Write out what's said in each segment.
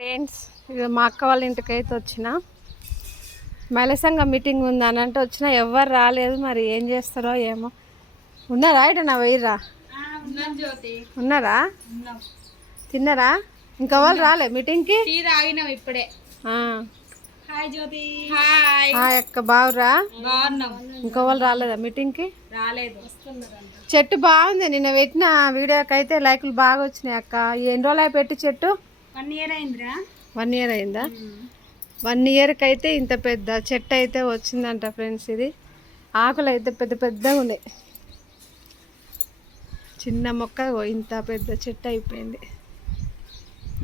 Friends, ఇక మా అక్క వాళ్ళ ఇంటికి అయితే వచ్చిన మహిళా సంఘం మీటింగ్ ఉంది అని అంటే వచ్చిన ఎవ్వరు రాలేదు. మరి ఏం చేస్తారో ఏమో. ఉన్నారా? ఇట నా వెయ్యరా ఉన్నారా? తిన్నారా? ఇంకా వాళ్ళు రాలే మీటింగ్కి? ఇప్పుడే. హాయ్ జ్యోతి. హాయ్ అక్క, బాగురా? ఇంకా వాళ్ళు రాలేదా మీటింగ్కి? రాలేదు. చెట్టు బాగుంది. నిన్న పెట్టిన వీడియోకి అయితే లైకులు బాగా వచ్చినాయి అక్క. ఎన్ని రోజులు అయి పెట్టి చెట్టు? 1 year అయిందిరా. 1 year అయిందా? 1 yearకి అయితే ఇంత పెద్ద చెట్టు అయితే వచ్చిందంట ఫ్రెండ్స్. ఇది ఆకులు అయితే పెద్ద పెద్దగా ఉన్నాయి. చిన్న మొక్క ఇంత పెద్ద చెట్టు అయిపోయింది.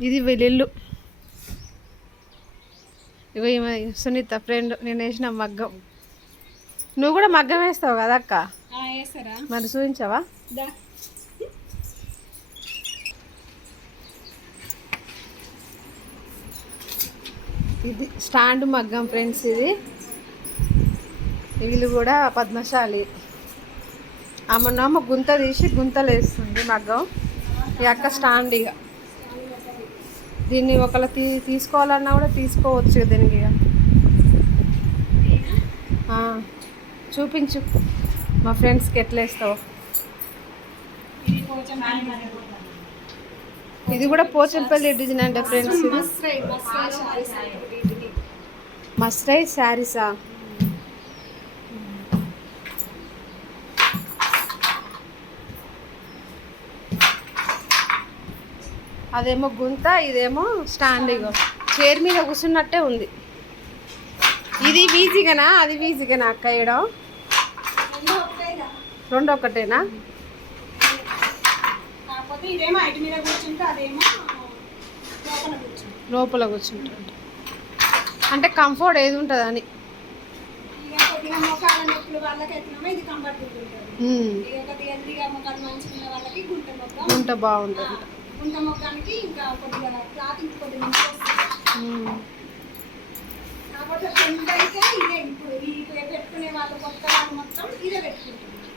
ఇది వీళ్ళిల్లు. ఇగో ఈమె సునీత ఫ్రెండ్. నేను వేసిన మగ్గం. నువ్వు కూడా మగ్గం వేస్తావు కదా అక్క? మరి చూపించావా? ఇది స్టాండ్ మగ్గం ఫ్రెండ్స్. ఇది వీళ్ళు కూడా పద్మశాలి. ఆమె గుంత తీసి గుంతలు వేస్తుంది మగ్గం. ఈ అక్క స్టాండ్. ఇక దీన్ని ఒకళ్ళు తీసుకోవాలన్నా కూడా తీసుకోవచ్చు దీనికి. చూపించు మా ఫ్రెండ్స్కి ఎట్లా వేస్తావు. ఇది కూడా పోచంపల్లి డిజైన్ అంటే ఫ్రెండ్స్. ఇది మస్రై శారీసా? అదేమో గుంత, ఇదేమో స్టాండ్. ఇగో చైర్ మీద కూర్చున్నట్టే ఉంది. ఇది వీజీగానా అది వీజీగానా అక్క వేయడం? రెండు ఒకటేనా? లోపల కూర్చుంటాడు అంటే కంఫర్ట్ ఏది ఉంటుంది అని. గుంట బాగుంటుంది.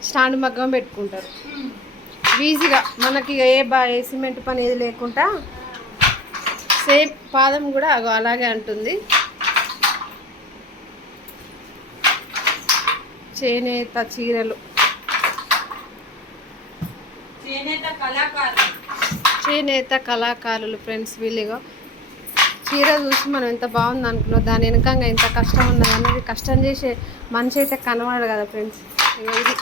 స్టాండ్ మగ్గం పెట్టుకుంటారు ఈజీగా. మనకి ఏ సిమెంట్ పని ఏది లేకుండా సేమ్. పాదం కూడా అలాగే అంటుంది. చేనేత చీరలు, చేనేత కళాకారులు ఫ్రెండ్స్. వీళ్ళుగా చీర చూసి మనం ఎంత బాగుంది అనుకున్నాం, దాని వెనకంగా ఎంత కష్టం ఉన్నది అనేది. కష్టం చేసే మనిషి అయితే కనబడదు కదా ఫ్రెండ్స్. ఇది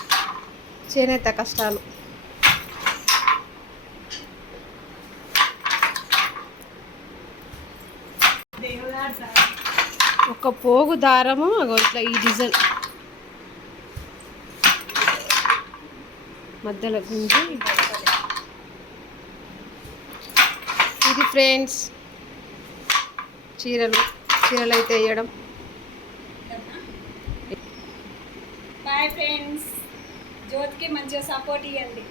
చేనేత కష్టాలు. ఒక పోగు దారము ఇట్లా ఈ డిజైన్ మధ్యలో గుంజి. ఇది ఫ్రెండ్స్ చీరలు అయితే వేయడం. Boy friends. జ్యోతికి మంచిగా సపోర్ట్ ఇవ్వండి.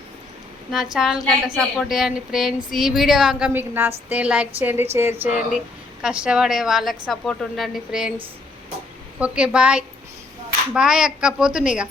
నా ఛానల్ కంటే సపోర్ట్ చేయండి ఫ్రెండ్స్. ఈ వీడియో కనుక మీకు నచ్చితే లైక్ చేయండి, షేర్ చేయండి. కష్టపడే వాళ్ళకి సపోర్ట్ ఉండండి ఫ్రెండ్స్. Okay bye. బాయ్ అక్క, పోతున్నాయిగా.